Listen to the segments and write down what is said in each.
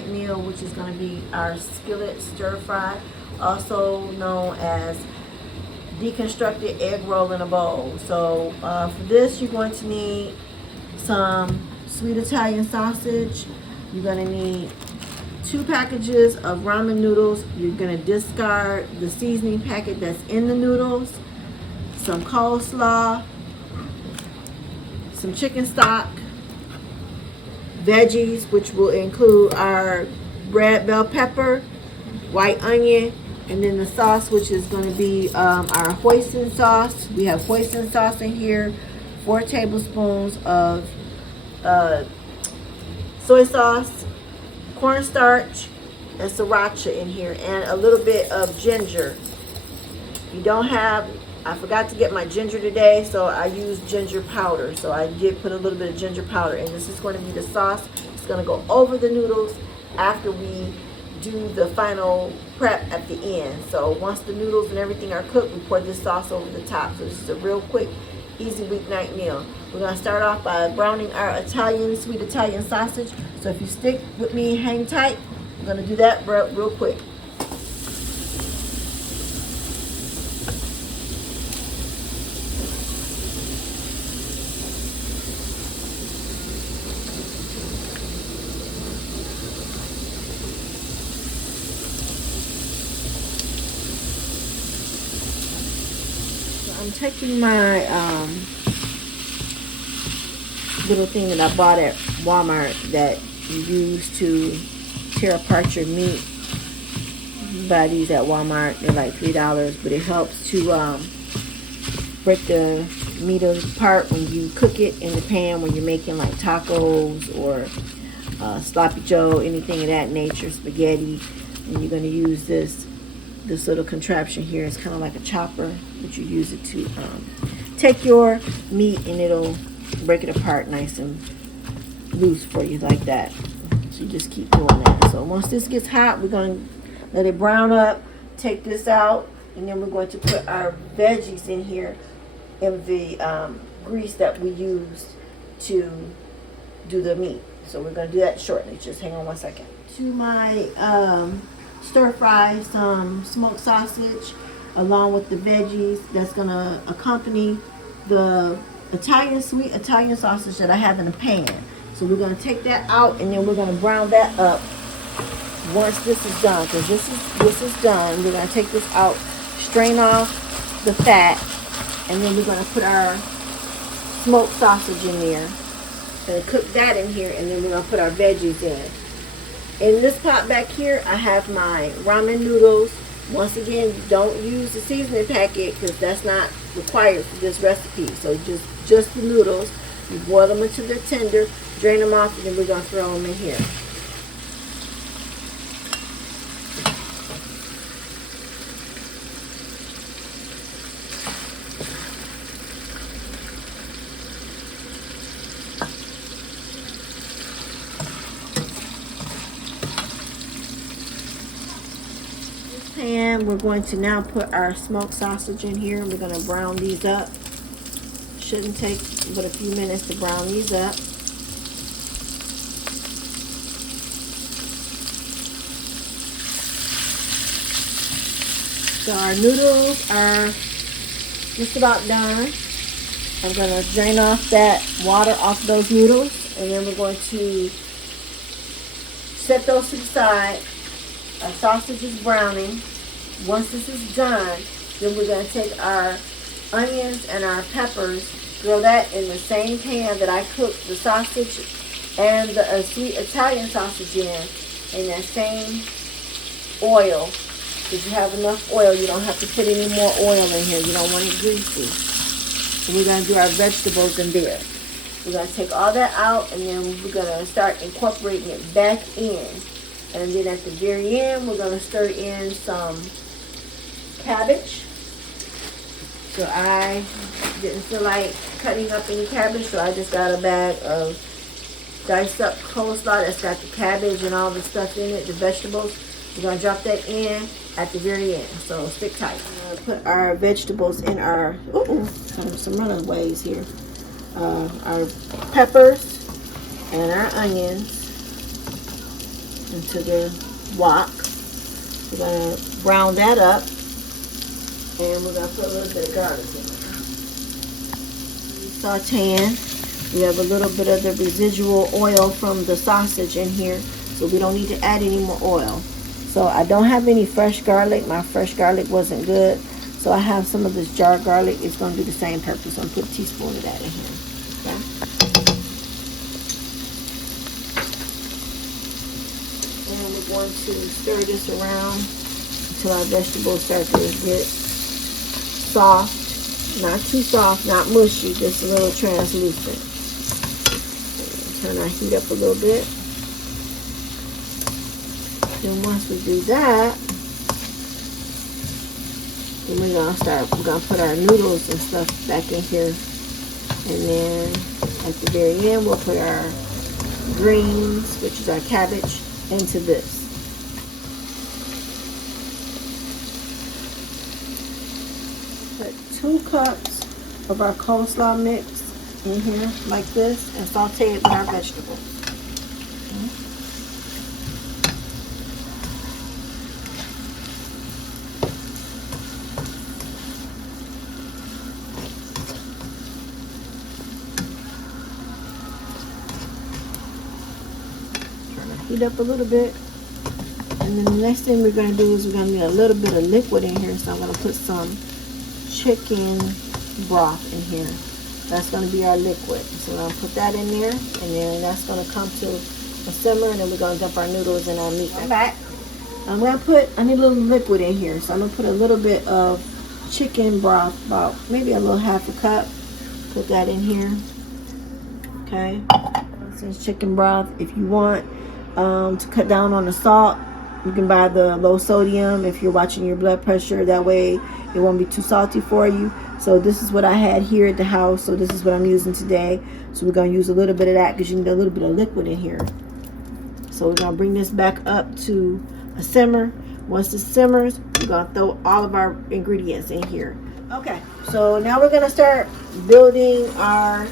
weeknight meal, which is going to be our skillet stir fry, also known as deconstructed egg roll in a bowl. So for this, you're going to need some sweet Italian sausage. You're going to need 2 packages of ramen noodles. You're going to discard the seasoning packet that's in the noodles, some coleslaw, some chicken stock, veggies, which will include our red bell pepper, white onion, and then the sauce, which is going to be our hoisin sauce. We have hoisin sauce in here, 4 tablespoons of soy sauce, cornstarch, and sriracha in here, and a little bit of ginger. You don't have, I forgot to get my ginger today, so I used ginger powder. So I did put a little bit of ginger powder, and this is going to be the sauce. It's going to go over the noodles after we do the final prep at the end. So once the noodles and everything are cooked, we pour this sauce over the top. So this is a real quick, easy weeknight meal. We're going to start off by browning our sweet Italian sausage. So if you stick with me, hang tight. I'm going to do that real quick. I'm taking my little thing that I bought at Walmart that you use to tear apart your meat. You buy these at Walmart, they're like $3, but it helps to break the meat apart when you cook it in the pan, when you're making like tacos or sloppy joe, anything of that nature, spaghetti. And you're going to use this little contraption here. It's kind of like a chopper, but you use it to take your meat, and it'll break it apart nice and loose for you like that. So you just keep doing that. So once this gets hot, we're going to let it brown up, take this out, and then we're going to put our veggies in here in the grease that we used to do the meat. So we're going to do that shortly. Just hang on one second. To my stir fry some smoked sausage along with the veggies that's going to accompany the sweet Italian sausage that I have in a pan. So we're going to take that out, and then we're going to brown that up once this is done. Because this is done, we're going to take this out, strain off the fat, and then we're going to put our smoked sausage in there and cook that in here, and then we're going to put our veggies in. In this pot back here, I have my ramen noodles. Once again, don't use the seasoning packet because that's not required for this recipe. So just the noodles. You boil them until they're tender, drain them off, and then we're going to throw them in here. And we're going to now put our smoked sausage in here. We're going to brown these up. Shouldn't take but a few minutes to brown these up. So our noodles are just about done. I'm going to drain off that water off those noodles, and then we're going to set those to the side. Our sausage is browning. Once this is done, then we're going to take our onions and our peppers, throw that in the same pan that I cooked the sausage and the sweet Italian sausage in that same oil. If you have enough oil, you don't have to put any more oil in here. You don't want it greasy. So we're going to do our vegetables in there. We're going to take all that out, and then we're going to start incorporating it back in. And then at the very end, we're going to stir in some cabbage. So I didn't feel like cutting up any cabbage, so I just got a bag of diced up coleslaw that's got the cabbage and all the stuff in it, the vegetables. We're going to drop that in at the very end, so stick tight. Put our vegetables in our, some runaways here. Our peppers and our onions. into the wok. We're going to brown that up, and we're going to put a little bit of garlic in there. Sauteing. We have a little bit of the residual oil from the sausage in here, so we don't need to add any more oil. So I don't have any fresh garlic. My fresh garlic wasn't good, so I have some of this jar garlic. It's going to do the same purpose. I'm going to put a teaspoon of that in here. Okay. And we're going to stir this around until our vegetables start to get soft. Not too soft, not mushy, just a little translucent. Turn our heat up a little bit. Then once we do that, then we're gonna put our noodles and stuff back in here. And then at the very end, we'll put our greens, which is our cabbage, into this. Put 2 cups of our coleslaw mix in here like this and saute it with our vegetables. Turn our heat up a little bit. And then the next thing we're going to do is we're going to need a little bit of liquid in here. So I'm going to put some chicken broth in here. That's going to be our liquid. So we're going to put that in there, and then that's going to come to a simmer, and then we're going to dump our noodles and our meat back. I need a little liquid in here. So I'm going to put a little bit of chicken broth, about maybe a little half a cup. Put that in here. Okay. This is chicken broth. If you want to cut down on the salt, you can buy the low sodium if you're watching your blood pressure. That way it won't be too salty for you. So this is what I had here at the house. So this is what I'm using today. So we're going to use a little bit of that because you need a little bit of liquid in here. So we're going to bring this back up to a simmer. Once it simmers, we're going to throw all of our ingredients in here. Okay, so now we're going to start building our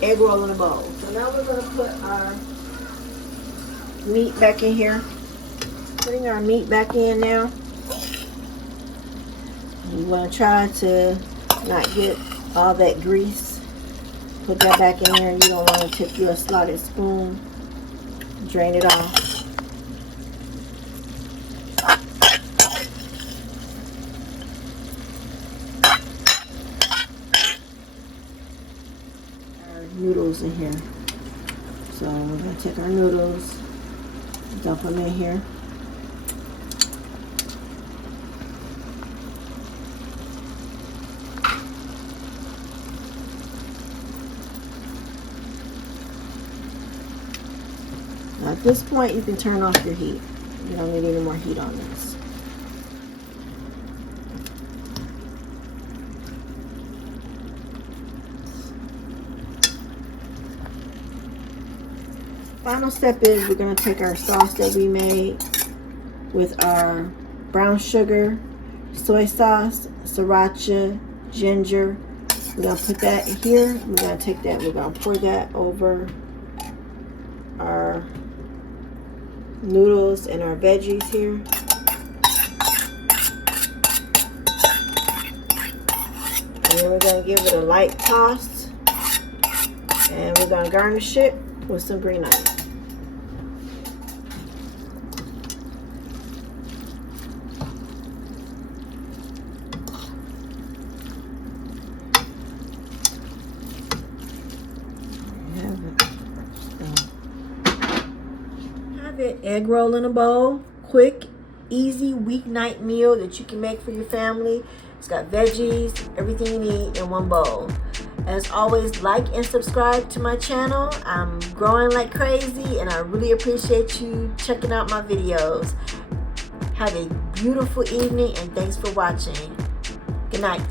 egg roll in a bowl. So now we're going to put our meat back in here. Putting our meat back in now. You want to try to not get all that grease. Put that back in there. You don't want to take your slotted spoon, drain it off. Our noodles in here. So we're going to take our noodles, dump them in here. At this point, you can turn off your heat. You don't need any more heat on this. Final step is we're going to take our sauce that we made with our brown sugar, soy sauce, sriracha, ginger. We're going to put that here. We're going to take that. We're going to pour that over our noodles and our veggies here. And then we're going to give it a light toss, and we're going to garnish it with some green onions. Egg roll in a bowl. Quick, easy weeknight meal that you can make for your family. It's got veggies, everything you need in one bowl. As always, like and subscribe to my channel. I'm growing like crazy, and I really appreciate you checking out my videos. Have a beautiful evening, and thanks for watching. Good night.